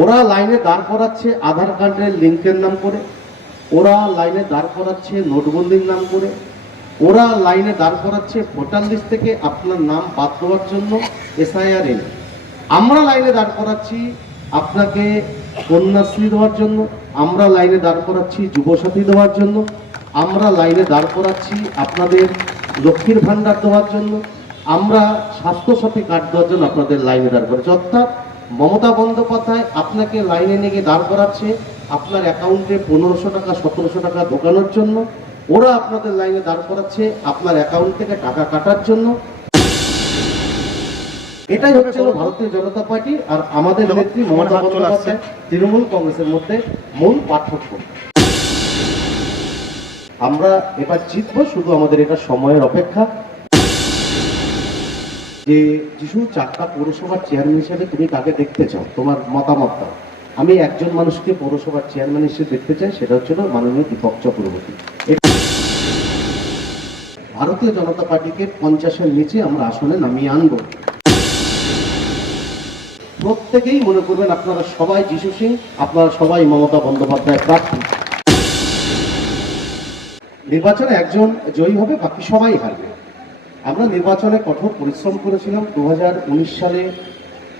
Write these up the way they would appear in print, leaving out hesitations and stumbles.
ওরা লাইনে দাঁড় করাচ্ছে আধার কার্ডের লিঙ্কের নাম করে, ওরা লাইনে দাঁড় করাচ্ছে নোটবন্দির নাম করে, ওরা লাইনে দাঁড় করাচ্ছে ভোটার লিস্ট থেকে আপনার নাম বাদ দেওয়ার জন্য এসআইআর এনে। আমরা লাইনে দাঁড় করাচ্ছি আপনাকে কন্যাশ্রী দেওয়ার জন্য, আমরা লাইনে দাঁড় করাচ্ছি যুবসাথী দেওয়ার জন্য, আমরা লাইনে দাঁড় করাচ্ছি আপনাদের লক্ষ্মীর ভাণ্ডার দেওয়ার জন্য, আমরা স্বাস্থ্যসাথী কার্ড দেওয়ার জন্য আপনাদের লাইনে দাঁড় করাচ্ছি। অর্থাৎ মমতা বন্দ্যোপাধ্যায় আপনাকে লাইনে নিয়ে দাঁড় করাচ্ছে আপনার অ্যাকাউন্টে 1500 টাকা 1700 টাকা ঢোকানোর জন্য, ওরা আপনাদের লাইনে দাঁড় করাচ্ছে আপনার অ্যাকাউন্ট থেকে টাকা কাটার জন্য। এটাই হচ্ছে ভারতীয় জনতা পার্টি আর আমাদের নেত্রী মমতা বন্দ্যোপাধ্যায় তৃণমূল কংগ্রেসের মধ্যে মূল পার্থক্য। আমরা এবার জিতবো, শুধু আমাদের এটা সময়ের অপেক্ষা। যে যিশু 4টা পৌরসভার চেয়ারম্যান হিসেবে তুমি কাকে দেখতে চাও, তোমার মতামত দাও। আমি একজন মানুষকে পৌরসভার চেয়ারম্যান হিসেবে দেখতে চাই, সেটা হচ্ছে মাননীয় দীপক চক্রবর্তী। ভারতীয় জনতা পার্টিকে 50-এর নিচে আমরা আসনে নামিয়ে আনবো। প্রত্যেকেই মনে করবেন আপনারা সবাই যিশু সিং, আপনারা সবাই মমতা বন্দ্যোপাধ্যায় প্রার্থী। নির্বাচনে একজন জয়ী হবে, বাকি সবাই হারবে। আমরা নির্বাচনে কঠোর পরিশ্রম করেছিলাম। 2019 সালে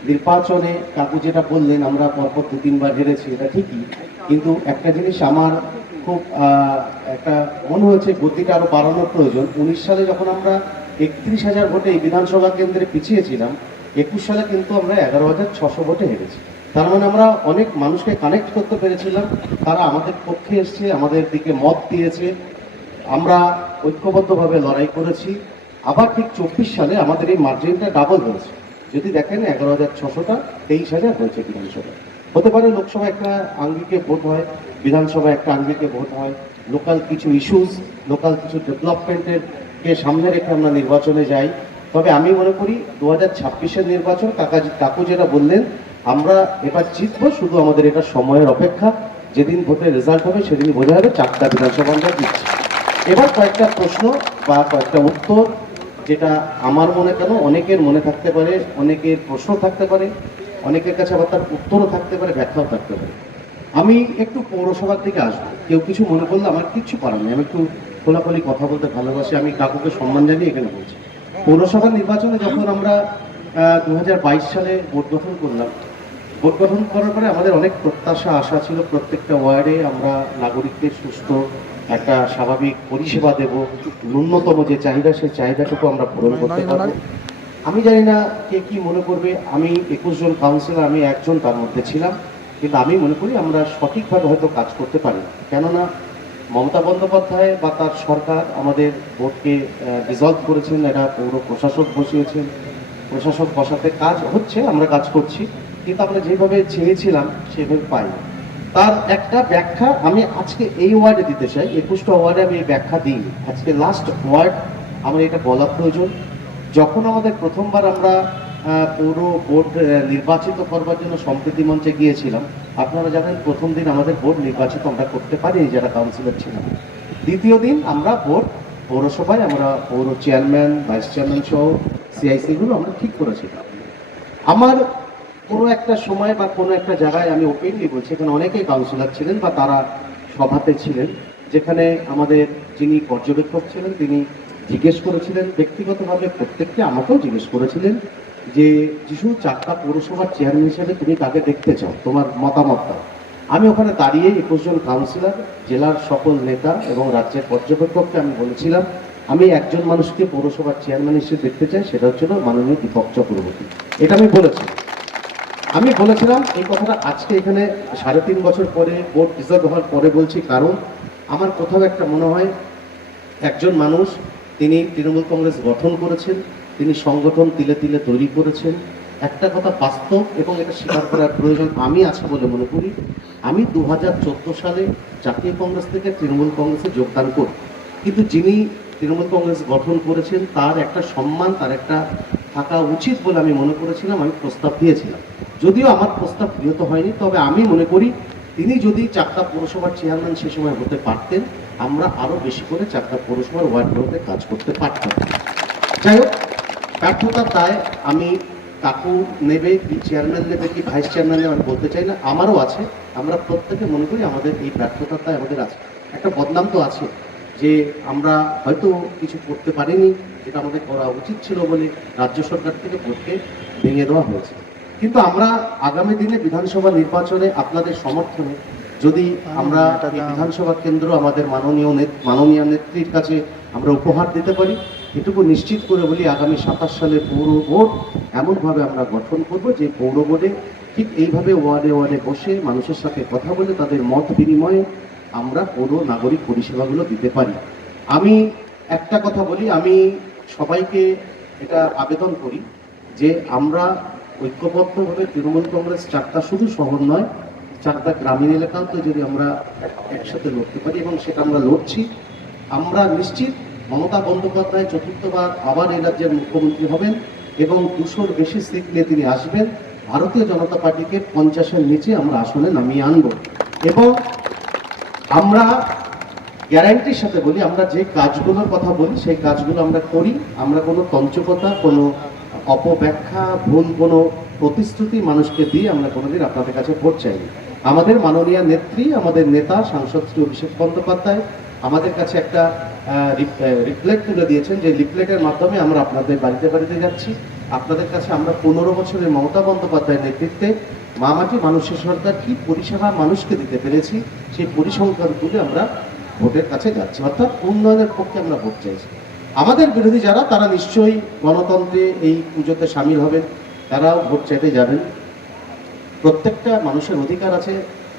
নির্বাচনে কাকু যেটা বললেন, আমরা পরপর 2-3 বার হেরেছি, এটা ঠিকই, কিন্তু একটা জিনিস আমার খুব একটা মনে হয়েছে, গতিটা আরো বাড়ানোর প্রয়োজন। 19 সালে যখন আমরা 31,000 ভোটে এই বিধানসভা কেন্দ্রে পিছিয়েছিলাম, 21 সালে কিন্তু আমরা 11,600 ভোটে হেরেছি। তার মানে আমরা অনেক মানুষকে কানেক্ট করতে পেরেছিলাম, তারা আমাদের পক্ষে এসছে, আমাদের দিকে মত দিয়েছে, আমরা ঐক্যবদ্ধভাবে লড়াই করেছি। আবার ঠিক 24 সালে আমাদের এই মার্জিনটা ডাবল হয়েছে। যদি দেখেন 11,600টা 23,000 হয়েছে বিধানসভা। হতে পারে লোকসভা একটা আঙ্গিকে ভোট হয়, বিধানসভা একটা আঙ্গিকে ভোট হয়, লোকাল কিছু ইস্যুস, লোকাল কিছু ডেভেলপমেন্টের কে সামনে রেখে আমরা নির্বাচনে যাই। তবে আমি মনে করি 2026-এর নির্বাচন কাকু যেটা বললেন, আমরা এবার জিতবো, শুধু আমাদের এটা সময়ের অপেক্ষা। যেদিন ভোটের রেজাল্ট হবে সেদিন বোঝা যাবে 4টা বিধানসভা আমরা জিতছি। এবার কয়েকটা প্রশ্ন বা কয়েকটা উত্তর, যেটা আমার মনে কেন অনেকের মনে থাকতে পারে, অনেকের প্রশ্ন থাকতে পারে, অনেকের কাছে আবার তার উত্তরও থাকতে পারে, ব্যাখ্যাও থাকতে পারে। আমি একটু পৌরসভার দিকে আসবো, কেউ কিছু মনে করলে আমার কিচ্ছু করার নেই, আমি একটু খোলাখুলি কথা বলতে ভালোবাসি, আমি কাকুকে সম্মান জানিয়ে এখানে বলছি। পৌরসভা নির্বাচনে যখন আমরা 2022 সালে ভোট গঠন করলাম, ভোট গঠন করার পরে আমাদের অনেক প্রত্যাশা আশা ছিল, প্রত্যেকটা ওয়ার্ডে আমরা নাগরিকদের সুস্থ একটা স্বাভাবিক পরিষেবা দেব, ন্যূনতম যে চাহিদা সেই চাহিদাটুকু আমরা পূরণ করতে পারবো। আমি জানি না কে কি মনে করবে, আমি 21 জন কাউন্সিলর, আমি একজন তার মধ্যে ছিলাম, কিন্তু আমি মনে করি আমরা সঠিকভাবে হয়তো কাজ করতে পারি। কেননা মমতা বন্দ্যোপাধ্যায় বা তার সরকার আমাদের ভোটকে ডিসলভ করেছেন, এটা পৌর প্রশাসক বসিয়েছেন, প্রশাসক বসাতে কাজ হচ্ছে, আমরা কাজ করছি, কিন্তু আমরা যেভাবে চেয়েছিলাম সেভাবে পাই। তার একটা ব্যাখ্যা আমি আজকে এই ওয়ার্ডে দিতে চাই, 21টা ওয়ার্ডে আমি এই ব্যাখ্যা দিই। আজকে লাস্ট ওয়ার্ড আমার এটা বলা প্রয়োজন। যখন আমাদের প্রথমবার আমরা পৌর বোর্ড নির্বাচিত করবার জন্য সম্প্রীতি মঞ্চে গিয়েছিলাম, আপনারা জানেন প্রথম দিন আমাদের বোর্ড নির্বাচিত আমরা করতে পারিনি যারা কাউন্সিলর ছিলাম। দ্বিতীয় দিন আমরা বোর্ড পৌরসভায় আমরা পৌর চেয়ারম্যান, ভাইস চেয়ারম্যান সহ সিআইসিগুলো আমরা ঠিক করেছিলাম। আমার কোনো একটা সময় বা কোনো একটা জায়গায় আমি ওপেনলি বলছি, এখানে অনেকেই কাউন্সিলর ছিলেন বা তারা সভাতে ছিলেন, যেখানে আমাদের যিনি পর্যবেক্ষক ছিলেন তিনি জিজ্ঞেস করেছিলেন ব্যক্তিগতভাবে, প্রত্যেককে আমাকেও জিজ্ঞেস করেছিলেন যে যিশু 4টা পৌরসভার চেয়ারম্যান হিসেবে তুমি কাকে দেখতে চাও, তোমার মতামত দাও। আমি ওখানে দাঁড়িয়ে 21 জন কাউন্সিলর, জেলার সকল নেতা এবং রাজ্যের পর্যবেক্ষককে আমি বলেছিলাম আমি একজন মানুষকে পৌরসভার চেয়ারম্যান হিসেবে দেখতে চাই, সেটা হচ্ছিল মাননীয় দীপক চক্রবর্তী। এটা আমি বলেছিলাম এই কথাটা আজকে এখানে 3.5 বছর পরে ভোট রিজাল্ট হওয়ার পরে বলছি, কারণ আমার কোথাও একটা মনে হয় একজন মানুষ, তিনি তৃণমূল কংগ্রেস গঠন করেছেন, তিনি সংগঠন তিলে তিলে তৈরি করেছেন। একটা কথা বাস্তব এবং এটা স্বীকার করার প্রয়োজন আমি আছে বলে মনে করি, আমি 2014 সালে জাতীয় কংগ্রেস থেকে তৃণমূল কংগ্রেসে যোগদান করি, কিন্তু যিনি তৃণমূল কংগ্রেস গঠন করেছেন তার একটা সম্মান, তার একটা থাকা উচিত বলে আমি মনে করেছিলাম, আমি প্রস্তাব দিয়েছিলাম। যদিও আমার প্রস্তাব গৃহীত হয়নি, তবে আমি মনে করি তিনি যদি 4টা পৌরসভার চেয়ারম্যান সে সময় হতে পারতেন, আমরা আরও বেশি করে 4টা পৌরসভার ওয়ার্ডগুলোতে কাজ করতে পারতাম। যাই হোক, ব্যর্থতার দায় আমি কাকু নেবে কি চেয়ারম্যান নেবে কি ভাইস চেয়ারম্যান নেবে আমি বলতে চাই না, আমারও আছে। আমরা প্রত্যেকে মনে করি আমাদের এই ব্যর্থতাটাই আমাদের আছে, একটা বদনাম তো আছে যে আমরা হয়তো কিছু করতে পারিনি, যেটা আমাদের করা উচিত ছিল বলে রাজ্য সরকার থেকে ভোটকে ভেঙে দেওয়া হয়েছে। কিন্তু আমরা আগামী দিনে বিধানসভা নির্বাচনে আপনাদের সমর্থনে যদি আমরা এই বিধানসভা কেন্দ্র আমাদের মাননীয় নেত্রীর কাছে আমরা উপহার দিতে পারি, এটুকু নিশ্চিত করে বলি আগামী 27 সালে পৌর বোর্ড এমনভাবে আমরা গঠন করব যে পৌর বোর্ডে ঠিক এইভাবে ওয়ার্ডে ওয়ার্ডে বসে মানুষের সাথে কথা বলে তাদের মত বিনিময়ে আমরা পৌর নাগরিক পরিষেবাগুলো দিতে পারি। আমি একটা কথা বলি, আমি সবাইকে এটা আবেদন করি যে আমরা ঐক্যবদ্ধভাবে তৃণমূল কংগ্রেস 4টা শুধু শহর নয় 4টা গ্রামীণ এলাকাও তো যদি আমরা একসাথে লড়তে পারি, এবং সেটা আমরা লড়ছি। আমরা নিশ্চিত মমতা বন্দ্যোপাধ্যায় চতুর্থবার আবার এই রাজ্যের মুখ্যমন্ত্রী হবেন এবং 200-র বেশি সিট নিয়ে তিনি আসবেন। ভারতীয় জনতা পার্টিকে 50-এর নিচে আমরা আসনে নামিয়ে আনব এবং আমরা গ্যারান্টির সাথে বলি আমরা যে কাজগুলোর কথা বলি সেই কাজগুলো আমরা করি। আমরা কোনো তঞ্চকতা, কোনো অপব্যাখ্যা, ভুল কোনো প্রতিশ্রুতি মানুষকে দিয়ে আমরা কোনোদিন আপনাদের কাছে ভোট চাইনি। আমাদের মাননীয় নেত্রী, আমাদের নেতা সাংসদ শ্রী অভিষেক বন্দ্যোপাধ্যায় আমাদের কাছে একটা লিফলেট তুলে দিয়েছেন, যে লিফলেটের মাধ্যমে আমরা আপনাদের বাড়িতে বাড়িতে যাচ্ছি। আপনাদের কাছে আমরা 15 বছরের মমতা বন্দ্যোপাধ্যায়ের নেতৃত্বে মা মাটি মানুষের সরকার কি পরিষেবা মানুষকে দিতে পেরেছি সেই পরিসংখ্যান তুলে আমরা ভোটের কাছে যাচ্ছি, অর্থাৎ উন্নয়নের পক্ষে আমরা ভোট চাইছি। আমাদের বিরোধী যারা তারা নিশ্চয়ই গণতন্ত্রে এই পুজোতে সামিল হবেন, তারাও ভোট চাইতে যাবেন। প্রত্যেকটা মানুষের অধিকার আছে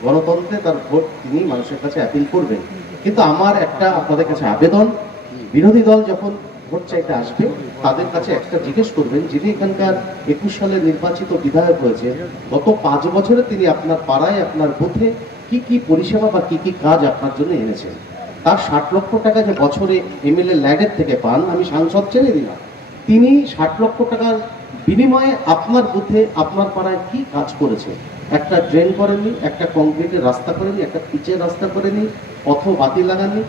গণতন্ত্রে, তার ভোট তিনি মানুষের কাছে অ্যাপিল করবেন। কিন্তু আমার একটা আপনাদের কাছে আবেদন, বিরোধী দল যখন ভোট চাইতে আসবে তাদের কাছে একটা জিজ্ঞেস করবেন, যিনি এখানকার 21 সালে নির্বাচিত বিধায়ক হয়েছে, গত 5 বছরে তিনি আপনার পাড়ায় আপনার বুথে কি কি পরিষেবা বা কি কি কাজ আপনার জন্য এনেছেন। তার 60 লক্ষ টাকা যে বছরে এমএলএ ল্যাডের থেকে পান, আমি সাংসদ ছেড়ে দিলাম, তিনি 60 লক্ষ টাকার বিনিময়ে আপনার বুথে আপনার পাড়ায় কি কাজ করেছে? একটা ড্রেন করেনি, একটা কংক্রিটের রাস্তা করেনি, একটা পিচের রাস্তা করেনি, পথ বাতি লাগাননি।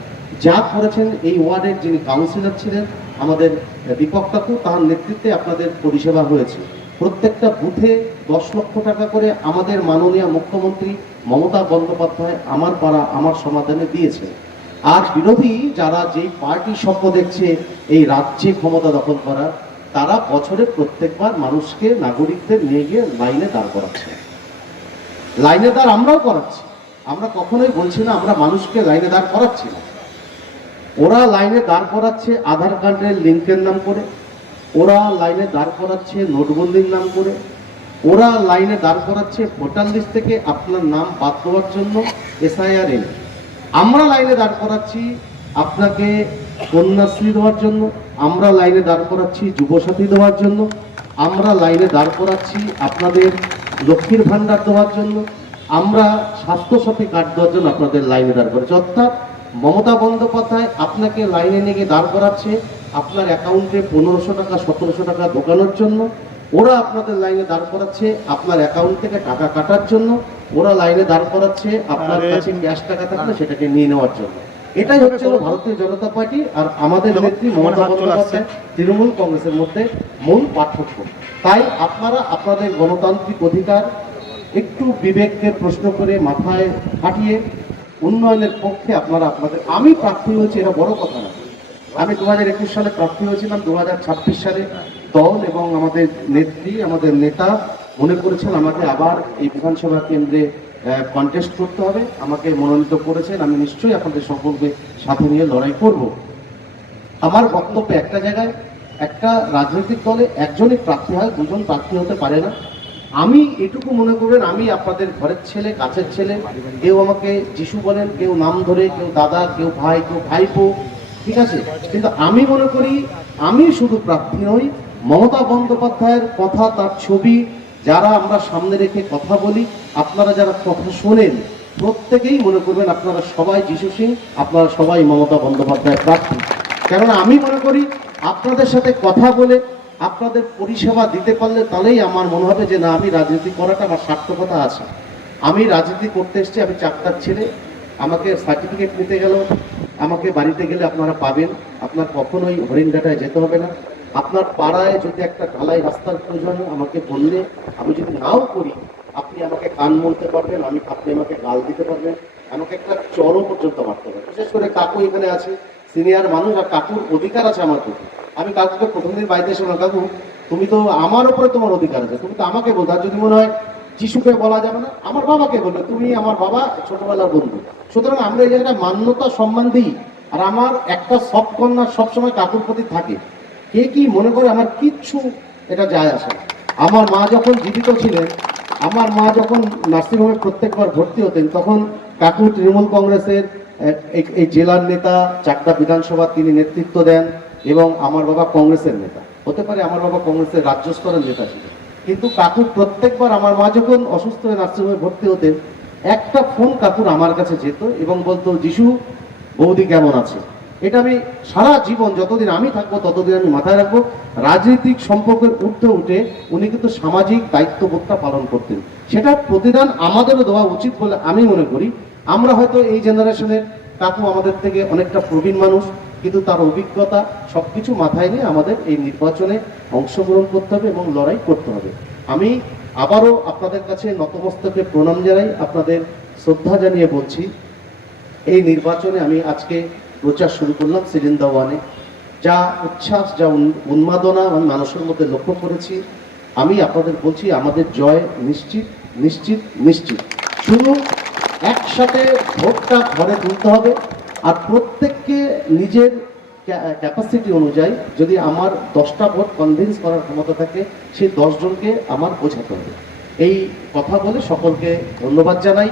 যা করেছেন এই ওয়ার্ডের যিনি কাউন্সিলর ছিলেন আমাদের দীপক কাকু, তার নেতৃত্বে আপনাদের পরিষেবা হয়েছে। প্রত্যেকটা বুথে 10 লক্ষ টাকা করে আমাদের মাননীয় মুখ্যমন্ত্রী মমতা বন্দ্যোপাধ্যায় আমার পাড়া আমার সমাধানে দিয়েছে। আর বিরোধী যারা যেই পার্টি স্বপ্ন দেখছে এই রাজ্যে ক্ষমতা দখল করা, তারা বছরে প্রত্যেকবার মানুষকে, নাগরিকদের নিয়ে গিয়ে লাইনে দাঁড় করাচ্ছে। লাইনে দাঁড় আমরাও করাচ্ছি, আমরা কখনোই বলছি না আমরা মানুষকে লাইনে দাঁড় করাচ্ছি না। ওরা লাইনে দাঁড় করাচ্ছে আধার কার্ডের লিঙ্কের নাম করে, ওরা লাইনে দাঁড় করাচ্ছে নোটবন্দির নাম করে, ওরা লাইনে দাঁড় করাচ্ছে ভোটার লিস্ট থেকে আপনার নাম বাদ দেওয়ার জন্য SIR এনে। আমরা লাইনে দাঁড় করাচ্ছি আপনাকে কন্যাশ্রী দেওয়ার জন্য, আমরা লাইনে দাঁড় করাচ্ছি যুবসাথী দেওয়ার জন্য, আমরা লাইনে দাঁড় করাচ্ছি আপনাদের লক্ষ্মীর ভাণ্ডার দেওয়ার জন্য, আমরা স্বাস্থ্যসাথী কার্ড দেওয়ার জন্য আপনাদের লাইনে দাঁড় করাচ্ছি। অর্থাৎ মমতা বন্দ্যোপাধ্যায় আপনাকে লাইনে নিয়ে গিয়ে দাঁড় করাচ্ছে আপনার অ্যাকাউন্টে 1500 টাকা 1700 টাকা ঢোকানোর জন্য, ওরা আপনাদের লাইনে দাঁড় করাচ্ছে আপনার অ্যাকাউন্ট থেকে টাকা কাটার জন্য, ওরা লাইনে দাঁড় করাচ্ছে আপনার কাছে ক্যাশ টাকা থাকলে সেটাকে নিয়ে নেওয়ার জন্য। এটাই হচ্ছে ভারতীয় জনতা পার্টি আর আমাদের নেত্রী মমতা বন্দ্যোপাধ্যায় তৃণমূল কংগ্রেসের মধ্যে মূল পার্থক্য। তাই আপনারা আপনাদের গণতান্ত্রিক অধিকার একটু বিবেককে প্রশ্ন করে মাথায় খাটিয়ে উন্নয়নের পক্ষে আপনারা আপনাদের, আমি প্রার্থী হয়েছি এটা বড় কথা না, আমি 2021 সালে প্রার্থী হয়েছিলাম, 2026 সালে দল এবং আমাদের নেত্রী আমাদের নেতা মনে করেছেন আমাকে আবার এই বিধানসভা কেন্দ্রে কন্টেস্ট করতে হবে, আমাকে মনোনীত করেছেন। আমি নিশ্চয়ই আপনাদের সকলকে সাথে নিয়ে লড়াই করব। আমার বক্তব্য একটা জায়গায়, একটা রাজনৈতিক দলে একজনই প্রার্থী হয়, দুজন প্রার্থী হতে পারে না। আমি এটুকু মনে করবেন আমি আপনাদের ঘরের ছেলে, কাছের ছেলে, কেউ আমাকে যিশু বলেন, কেউ নাম ধরে, কেউ দাদা, কেউ ভাই, কেউ ভাইপো, ঠিক আছে, কিন্তু আমি মনে করি আমি শুধু প্রার্থী নই, মমতা বন্দ্যোপাধ্যায়ের কথা, তার ছবি যারা আমরা সামনে রেখে কথা বলি, আপনারা যারা কথা শোনেন, প্রত্যেকেই মনে করবেন আপনারা সবাই যিশু সিং, আপনারা সবাই মমতা বন্দ্যোপাধ্যায়ের প্রার্থী। কেননা আমি মনে করি আপনাদের সাথে কথা বলে আপনাদের পরিষেবা দিতে পারলে তাহলেই আমার মনে হবে যে না, আমি রাজনীতি করাটা আমার সার্থকতা আছে। আমি রাজনীতি করতে এসেছি, আমি 4টার ছেলে, আমাকে সার্টিফিকেট নিতে গেল, আমাকে বাড়িতে গেলে আপনারা পাবেন, আপনার কখনোই হরিণঘাটায় যেতে হবে না। আপনার পাড়ায় যদি একটা ঢালাই রাস্তার প্রয়োজন হয়, আমাকে বললে, আমি যদি নাও করি, আপনি আমাকে কান বলতে পারবেন, আপনি আমাকে গাল দিতে পারবেন, আমাকে একটা চরও পর্যন্ত মারতে পারবেন। বিশেষ করে কাকু এখানে আছে, সিনিয়র মানুষ, আর কাকুর অধিকার আছে আমার প্রতি। আমি কাকুকে প্রথম দিন বাড়িতে এসে বললাম, কাকু তুমি তো আমার উপরে তোমার অধিকার আছে, তুমি তো আমাকে বলতে, আর যদি মনে হয় যিশুকে বলা যাবে না, আমার বাবাকে বলবে, তুমি আমার বাবা, ছোটবেলার বন্ধু। সুতরাং আমরা এই জায়গায় মান্যতা সম্মান দিই। আর আমার একটা সব কন্যা সবসময় কাকুর প্রতি থাকে। কে কি মনে করে আমার কিচ্ছু এটা যায় আসে না। আমার মা যখন জীবিত ছিলেন, আমার মা যখন নার্সিংহোমে প্রত্যেকবার ভর্তি হতেন, তখন কাকু তৃণমূল কংগ্রেসের এই জেলার নেতা, চাকদা বিধানসভা তিনি নেতৃত্ব দেন, এবং আমার বাবা কংগ্রেসের নেতা। হতে পারে আমার বাবা কংগ্রেসের রাজ্য স্তরের নেতা ছিলেন, কিন্তু কাকু প্রত্যেকবার আমার মা যখন অসুস্থ হয়ে নার্সিংহোমে ভর্তি হতেন, একটা ফোন কাকুর আমার কাছে যেত এবং বলতো, যিশু বৌদি কেমন আছে। এটা আমি সারা জীবন যতদিন আমি থাকবো ততদিন আমি মাথায় রাখবো। রাজনৈতিক সম্পর্কের ঊর্ধ্বে উঠে উনি কিন্তু সামাজিক দায়িত্ববোধটা পালন করতেন। সেটা প্রতিদান আমাদেরও দেওয়া উচিত বলে আমি মনে করি। আমরা হয়তো এই জেনারেশনের, কাকু আমাদের থেকে অনেকটা প্রবীণ মানুষ, কিন্তু তার অভিজ্ঞতা সবকিছু মাথায় নিয়ে আমাদের এই নির্বাচনে অংশগ্রহণ করতে হবে এবং লড়াই করতে হবে। আমি আবারও আপনাদের কাছে নতমস্তকে প্রণাম জানাই, আপনাদের শ্রদ্ধা জানিয়ে বলছি, এই নির্বাচনে আমি আজকে প্রচার শুরু করলাম সিলিন্দা ওয়ানে। যা উচ্ছ্বাস, যা উন্মাদনা আমি মানুষের মধ্যে লক্ষ্য করেছি, আমি আপনাদের বলছি আমাদের জয় নিশ্চিত নিশ্চিত নিশ্চিত। শুধু একসাথে ভোটটা ঘরে তুলতে হবে, আর প্রত্যেককে নিজের ক্যাপাসিটি অনুযায়ী, যদি আমার 10টা ভোট কনভিন্স করার ক্ষমতা থাকে, সেই 10 জনকে আমার বোঝাতে হবে। এই কথা বলে সকলকে ধন্যবাদ জানাই।